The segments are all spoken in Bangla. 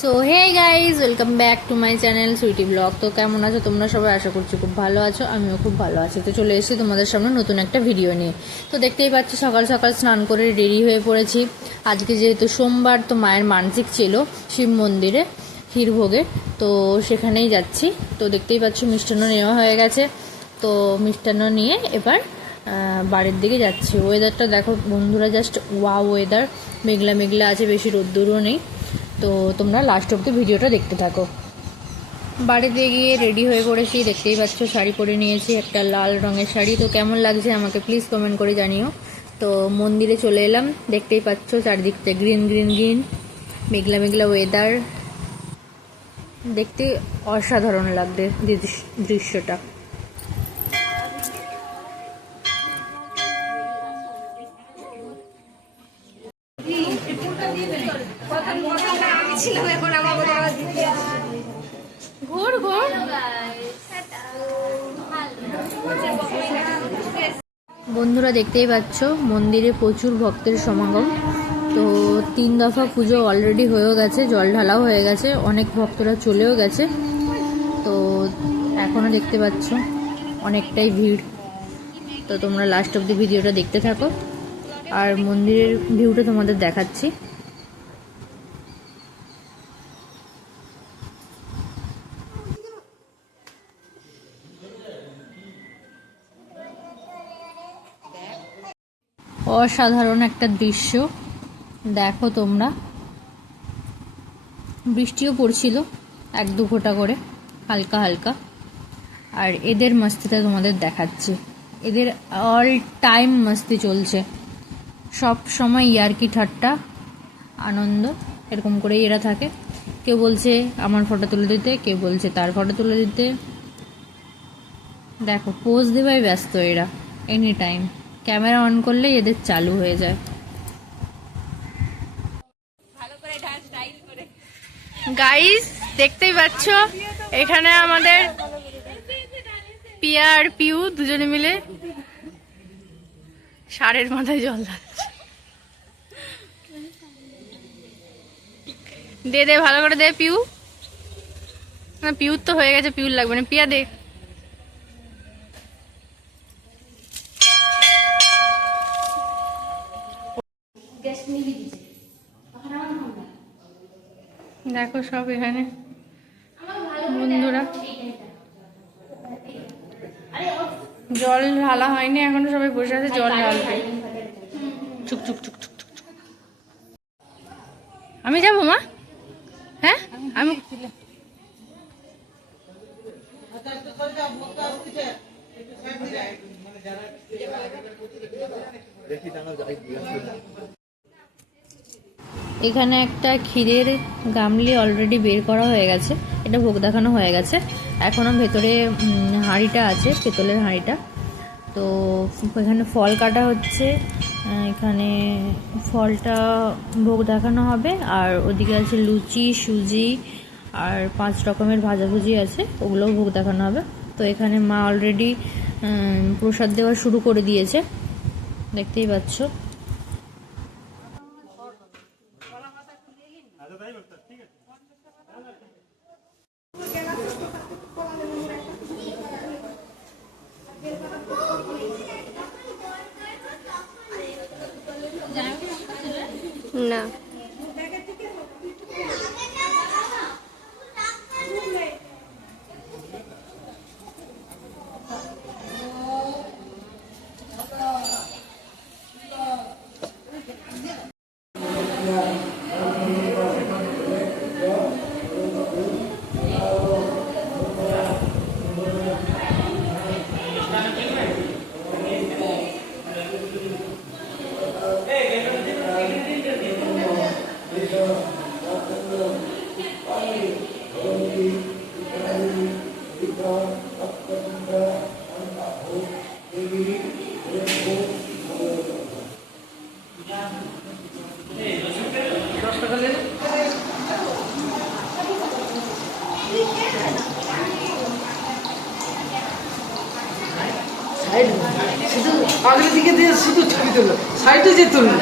So hey guys, welcome back to my channel Sweety blog. তো কেমন আছো তোমরা সবাই? আশা করছি খুব ভালো আছো, আমিও খুব ভালো আছি। তো চলে এসেছি তোমাদের সামনে নতুন একটা ভিডিও নিয়ে। তো দেখতেই পাচ্ছি সকাল সকাল স্নান করে রেডি হয়ে পড়েছি। আজকে যেহেতু সোমবার, তো মায়ের মানসিক ছিল শিব মন্দিরে ক্ষীরভোগে, তো সেখানেই যাচ্ছি। তো দেখতেই পাচ্ছ মিষ্টান্ন নেওয়া হয়ে গেছে। তো মিষ্টান্ন নিয়ে এবার বাড়ির দিকে যাচ্ছি। ওয়েদারটা দেখো বন্ধুরা, জাস্ট ওয়াও ওয়েদার। মেঘলা মেঘলা আছে, বেশি রোদ্দুরও নেই। তো তোমরা লাস্ট অব্দি ভিডিওটা দেখতে থাকো। বাড়িতে গিয়ে রেডি হয়ে পড়েছি, দেখতেই পাচ্ছ শাড়ি পরে নিয়েছি, একটা লাল রঙের শাড়ি। তো কেমন লাগছে আমাকে প্লিজ কমেন্ট করে জানিও। তো মন্দিরে চলে এলাম, দেখতেই পাচ্ছ চারিদিকটা গ্রিন গ্রিন গ্রিন, মেঘলা মেঘলা ওয়েদার, দেখতে অসাধারণ লাগবে দৃশ্যটা। ঘোর ঘোর বন্ধুরা, দেখতেই পাচ্ছ মন্দিরে প্রচুর ভক্তের সমাগম। তো 3 দফা পুজো অলরেডি হয়েও গেছে, জল ঢালাও হয়ে গেছে, অনেক ভক্তরা চলেও গেছে। তো এখনও দেখতে পাচ্ছ অনেকটাই ভিড়। তো তোমরা লাস্ট অব্দি ভিডিওটা দেখতে থাকো, আর মন্দিরের ভিউটা তোমাদের দেখাচ্ছি। অসাধারণ একটা দৃশ্য, দেখো তোমরা। বৃষ্টিও পড়ছিল 1-2 ফোঁটা করে, হালকা হালকা। আর এদের মস্তিটা তোমাদের দেখাচ্ছি। এদের অল টাইম মস্তি চলছে, সব সময় ইয়ার্কি ঠাট্টা আনন্দ এরকম করেই এরা থাকে। কেউ বলছে আমার ফটো তুলে দিতে, কেউ বলছে তার ফটো তুলে দিতে। দেখো পোজ দেওয়াই ব্যস্ত এরা, এনি টাইম ক্যামেরা অন করলেই এদের চালু হয়ে যায়। গাইস দেখতেই পাচ্ছ, এখানে আমাদের পিয়া আর পিউ দুজনে মিলে ষাঁড়ের মাথায় জল ঢালছে। দে দে, ভালো করে দে পিউ। না পিউর তো হয়ে গেছে, পিউর লাগবে না, পিয়া দে। দেখো সব এখানে বন্ধুরা, জল ঢালা হয়নি এখনো, সবাই বসে আছে জল ঢালবে। চুক চুক চুক চুক চুক। আমি যাবো মা? হ্যাঁ আমি এখানে একটা ক্ষীরের গামলি অলরেডি বের করা হয়ে গেছে, এটা ভোগ দেখানো হয়ে গেছে। এখনও ভেতরে হাঁড়িটা আছে, পেতলের হাঁড়িটা। তো এখানে ফল কাটা হচ্ছে, এখানে ফলটা ভোগ দেখানো হবে। আর ওদিকে আছে লুচি, সুজি আর 5 রকমের ভাজাভুজি আছে, ওগুলোও ভোগ দেখানো হবে। তো এখানে মা অলরেডি প্রসাদ দেওয়া শুরু করে দিয়েছে, দেখতেই পাচ্ছ। না শুধু আগের দিকে দিয়ে শুধু ছবি তুললো, সাইডে যে তুললো।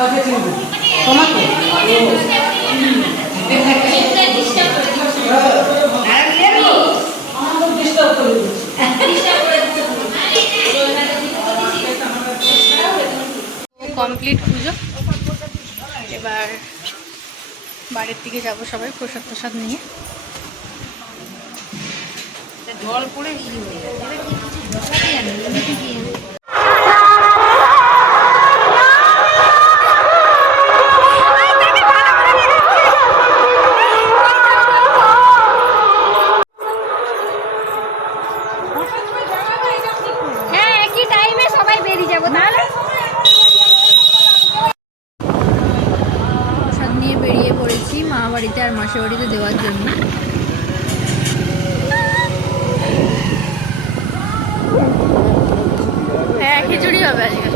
কাকে চিনবে তোমাকে আমাদের ডিস্টার্ব করে কমপ্লিট পুজো। এবার বাড়ির দিকে যাব সবাই প্রসাদ প্রসাদ নিয়ে। জল পড়ে ই হয়ে যায়। হ্যাঁ একই টাইমে সবাই বেরিয়ে যাবো তাহলে। প্রসাদ নিয়ে বেরিয়ে পড়েছি মা বাড়িতে আর মাসির বাড়িতে দেওয়ার জন্য। হ্যাঁ খিচুড়ি হবে আজকে।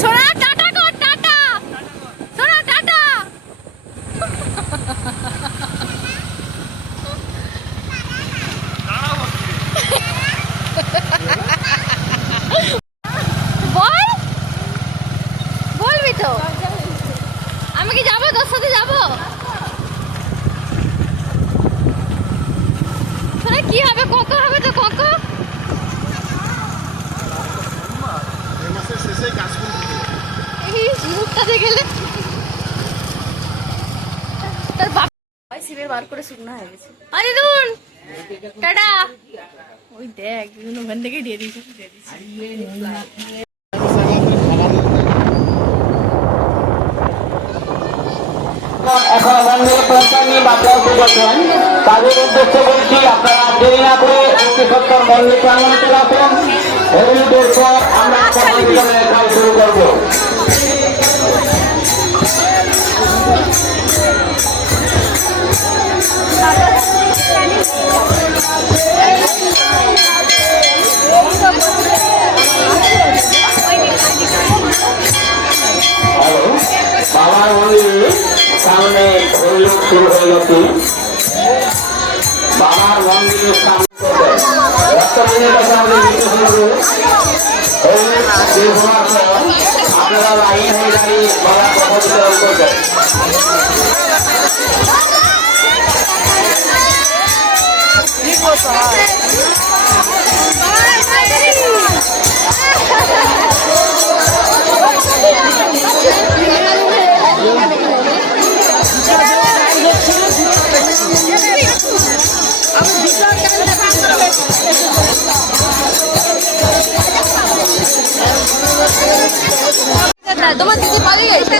সোনা টাটা কর, টাটা সোনা টাটা। বল বলবি তো, আমি কি যাবো তোর সাথে যাবো? শোনা কি হবে, কোকো হবে তো কোকো। এই মুখটাতে গেলে তোর বাপ শিবের বার করে শুকনো হয়ে গেছে। আরে দুন টাটা। ওই দেখ ওখান থেকে দিয়ে দিয়েছে। এখন মন্দিরে প্রস্তাব নিয়ে বাচ্চা বসেন, তাদের উদ্দেশ্যে বলছি আপনারা দেরি না করে একটি সত্তর মন্দির প্রাঙ্গণে চলে আসেন। এগুলির পর আমরা সমাবেশনের কাজ শুরু করব। হ্যালো, বাবার মন্দিরের সামনে হরিলোক শুরু হয়ে গেছে। বাবার মন্দিরের সামনে আপনারা লাইন হয়ে দাঁড়িয়ে বাবার কথা বিতরণ করবেন। তোমার দিদি পালিয়ে গেছে।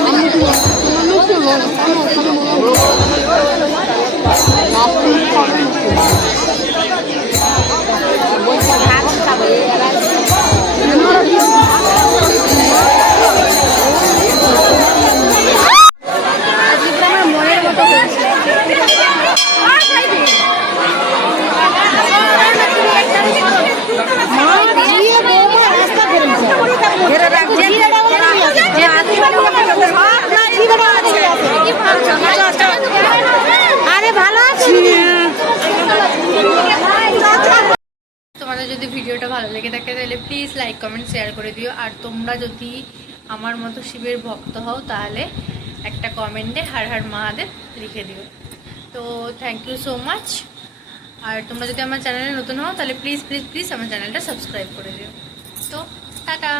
মনের মতো আরে ভালো আছি। তোমাদের যদি ভিডিওটা ভালো লেগে থাকে তাহলে প্লিজ লাইক কমেন্ট শেয়ার করে দিও। আর তোমরা যদি আমার মতো শিবের ভক্ত হও তাহলে একটা কমেন্টে হর হর মহাদেব লিখে দিও। তো থ্যাংক ইউ সো মাচ। আর তোমরা যদি আমার চ্যানেলে নতুন হও তাহলে প্লিজ প্লিজ প্লিজ আমার চ্যানেলটা সাবস্ক্রাইব করে দিও। তো টাটা।